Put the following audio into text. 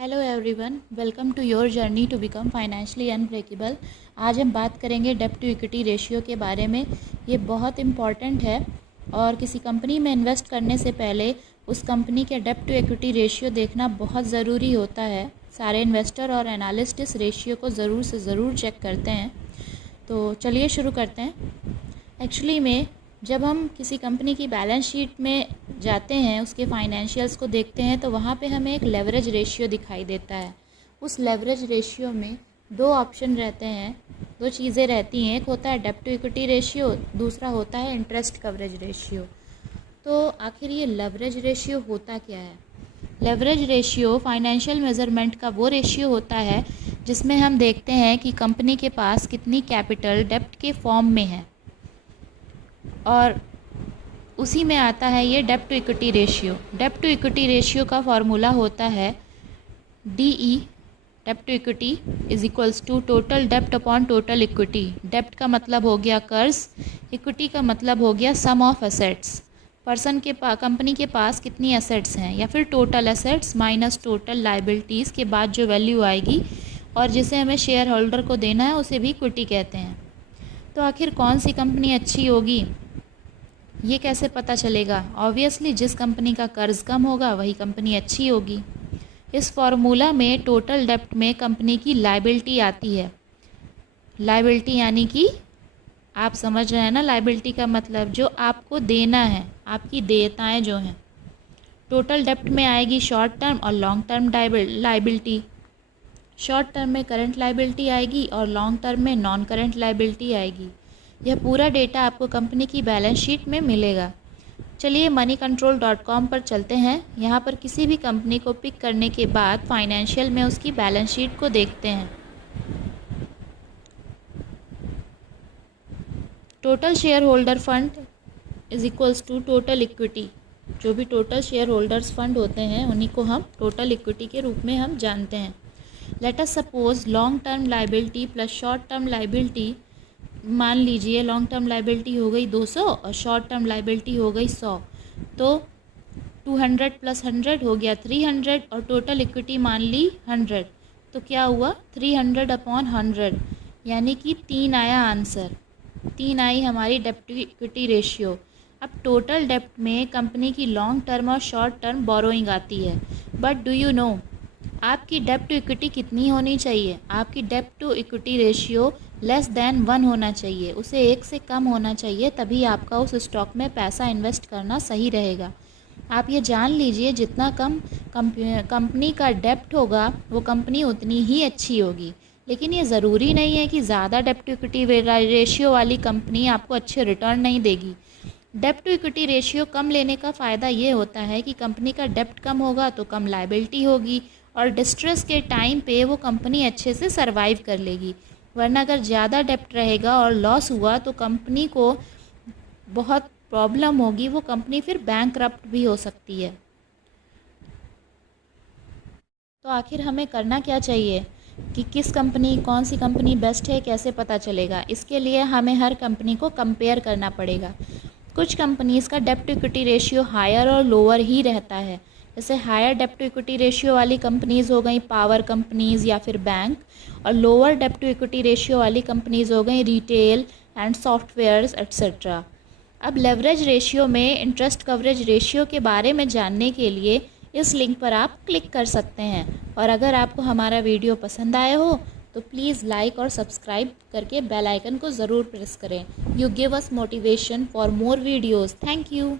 Hello everyone, welcome to your journey to become financially unbreakable. आज हम बात करेंगे डेब्ट टू इक्विटी रेशियो के बारे में। ये बहुत इम्पॉर्टेंट है और किसी कंपनी में इन्वेस्ट करने से पहले उस कंपनी के डेब्ट टू इक्विटी रेशियो देखना बहुत ज़रूरी होता है। सारे इन्वेस्टर और एनालिस्ट इस रेशियो को ज़रूर से ज़रूर चेक करते हैं। तो चलिए शुरू करते हैं। एक्चुअली में जब हम किसी कंपनी की बैलेंस शीट में जाते हैं, उसके फाइनेंशियल्स को देखते हैं, तो वहाँ पे हमें एक लेवरेज रेशियो दिखाई देता है। उस लेवरेज रेशियो में दो ऑप्शन रहते हैं, दो चीज़ें रहती हैं। एक होता है डेब्ट टू इक्विटी रेशियो, दूसरा होता है इंटरेस्ट कवरेज रेशियो। तो आखिर ये लेवरेज रेशियो होता क्या है? लेवरेज रेशियो फाइनेंशियल मेजरमेंट का वो रेशियो होता है जिसमें हम देखते हैं कि कंपनी के पास कितनी कैपिटल डेब्ट के फॉर्म में है, और उसी में आता है ये डेब्ट टू इक्विटी रेशियो। डेब्ट टू इक्विटी रेशियो का फॉर्मूला होता है DE, डेब्ट to equity is equals to total डेब्ट अपॉन टोटल इक्विटी। डेब्ट का मतलब हो गया कर्ज, इक्विटी का मतलब हो गया सम ऑफ एसेट्स। कंपनी के पास कितनी एसेट्स हैं, या फिर total assets minus total liabilities के बाद जो वैल्यू आएगी और जिसे हमें शेयर होल्डर को देना है, उसे भी इक्विटी कहते हैं। तो आखिर कौन सी कंपनी अच्छी होगी, ये कैसे पता चलेगा? ऑब्वियसली जिस कंपनी का कर्ज कम होगा वही कंपनी अच्छी होगी। इस फॉर्मूला में टोटल डेब्ट में कंपनी की लायबिलिटी आती है। लायबिलिटी यानी कि आप समझ रहे हैं ना, लायबिलिटी का मतलब जो आपको देना है, आपकी देयताएं जो हैं। टोटल डेब्ट में आएगी शॉर्ट टर्म और long term liability. Short term में करंट लायबिलिटी आएगी और लॉन्ग टर्म में नॉन करंट लायबिलिटी आएगी। यह पूरा डेटा आपको कंपनी की बैलेंस शीट में मिलेगा। चलिए moneycontrol.com पर चलते हैं। यहाँ पर किसी भी कंपनी को पिक करने के बाद फाइनेंशियल में उसकी बैलेंस शीट को देखते हैं। Total share holder fund is equals to total equity. जो भी टोटल शेयर होल्डर्स फंड होते हैं उन्हीं को हम टोटल इक्विटी के रूप में हम जानते हैं। Let us suppose long term liability plus short term liability. मान लीजिए लॉन्ग टर्म लायबिलिटी हो गई 200 और शॉर्ट टर्म लायबिलिटी हो गई 100। तो 200 प्लस 100 हो गया 300 और टोटल इक्विटी मान ली 100। तो क्या हुआ 300 अपॉन 100, यानी कि 3 आया आंसर। 3 आई हमारी डेब्ट टू इक्विटी रेशियो। अब टोटल डेब्ट में कंपनी की लॉन्ग टर्म और शॉर्ट टर्म बोरोइंग आती है। बट डू यू नो आपकी डेब्ट टू इक्विटी कितनी होनी चाहिए? आपकी डेब्ट to equity ratio less than 1 होना चाहिए, उसे 1 से कम होना चाहिए, तभी आपका उस स्टॉक में पैसा इन्वेस्ट करना सही रहेगा। आप ये जान लीजिए जितना कम कंपनी का डेब्ट होगा वो कंपनी उतनी ही अच्छी होगी। लेकिन ये ज़रूरी नहीं है कि ज़्यादा डेब्ट टू इक्विटी रेशियो वाली कंपनी आपको अच्छे रिटर्न नहीं देगी। डेब्ट टू इक्विटी रेशियो कम लेने का फ़ायदा ये होता है कि कंपनी का डेब्ट कम होगा तो कम लायबिलिटी होगी और डिस्ट्रेस के टाइम पे वो कंपनी अच्छे से सरवाइव कर लेगी। वरना अगर ज़्यादा डेब्ट रहेगा और लॉस हुआ तो कंपनी को बहुत प्रॉब्लम होगी, वो कंपनी फिर बैंकरप्ट भी हो सकती है। तो आखिर हमें करना क्या चाहिए कि कौन सी कंपनी बेस्ट है, कैसे पता चलेगा? इसके लिए हमें हर कंपनी को कंपेयर करना पड़ेगा। कुछ कंपनीज़ का डेब्ट टू इक्विटी रेशियो हायर और लोअर ही रहता है। जैसे हायर डेब्ट टू इक्विटी रेशियो वाली कंपनीज़ हो गई पावर कंपनीज़ या फिर बैंक, और लोअर डेब्ट टू इक्विटी रेशियो वाली कंपनीज़ हो गई रिटेल एंड सॉफ्टवेयर्स एट्सेट्रा। अब लेवरेज रेशियो में इंटरेस्ट कवरेज रेशियो के बारे में जानने के लिए इस लिंक पर आप क्लिक कर सकते हैं। और अगर आपको हमारा वीडियो पसंद आया हो तो प्लीज़ लाइक और सब्सक्राइब करके बेल आइकन को ज़रूर प्रेस करें। You give us motivation for more videos. Thank you.